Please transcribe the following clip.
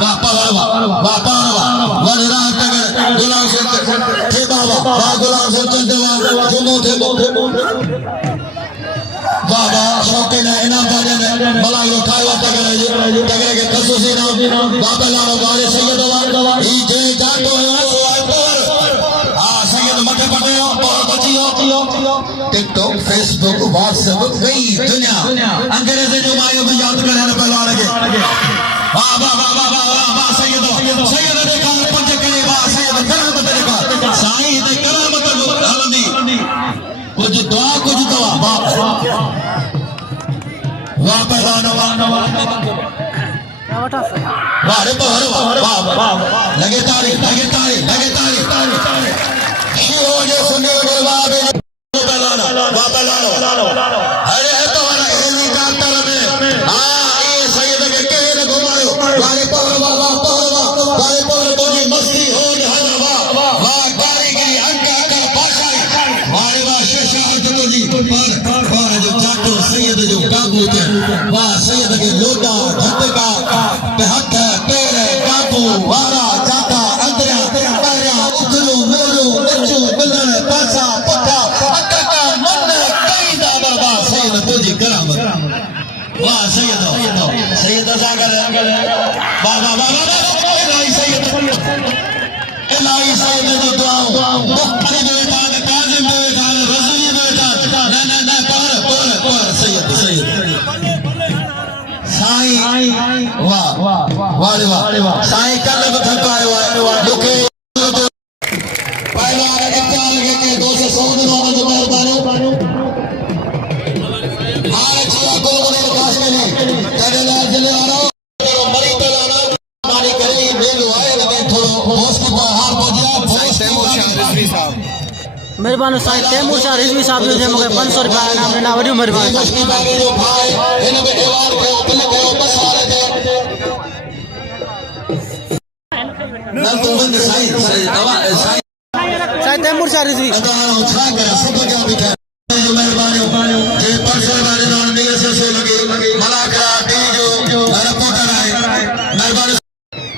बापा बापा वडरा तगड़ गुलाम से थे बाबा गुलाम से चलते जुमो थे बाबा शौके ने इनाम बाजे ने मलाई उठाया तगड़े के खसूसी नाम बाबा लालो गाले सैयद दवा ई जे जातो है सैयद मथे पटे और बचियो टिकटॉक फेसबुक व्हाट्सएप गई दुनिया अंग्रेजी जो मायो में याद करने पहला लगे वाह वाह वाह वाह वाह सैयद सैयद देखा पंच करे वाह सैयद करामत देखा साईं दे करामत हलंदी कुछ दुआ कुछ दवा वाह वाह पहलवान वाह रे वाह वाह लगे ताली शिव जे सुने वाह अरे है तो हमारा हेलीकॉप्टर में ये सैयद के केर घुमायो वाले पवर बाबा वाले पवर बोली मस्ती हो वाह कारीगरी अंक भाषा वाले वाह शेषा जो जी वाह जो चाटो सैयद जो काबू थे वाह सैयद के लोटा झटका पे हथ पैर काबू वारा जाता अंदरा पैरा उथलो मोलो नचो बलन पासा पटा अटका मन कई दादा वाह सैयद तुझी करामत वाह सैयद सागर वाह वाह वाह इलाही सैयद जो दुआओं मुक्ति बेटा काजिम बेटा रसूली बेटा ना पर सैयद साईं वाह वाह साईं कल बथल पायो मुखे पहला इत्याल के 200 दिनों में जो मेहरबानी हारे छिया को बोले काश के लिए तगड़ा जले आ रहा मरी तो लाना मानी करे बेलो आए लगे थोड़ो होश की हार पहुंचा साईं तैमूर शाह रिजवी साहब मेहरबानी साईं तैमूर शाह रिजवी साहब जो मुझे 500 रुपया इनाम देना वडी मेहरबानी जो भाई इन में एवार्ड के अपने को बस आ रहे ना तो बंद साईं तैमूर शाह रिजवी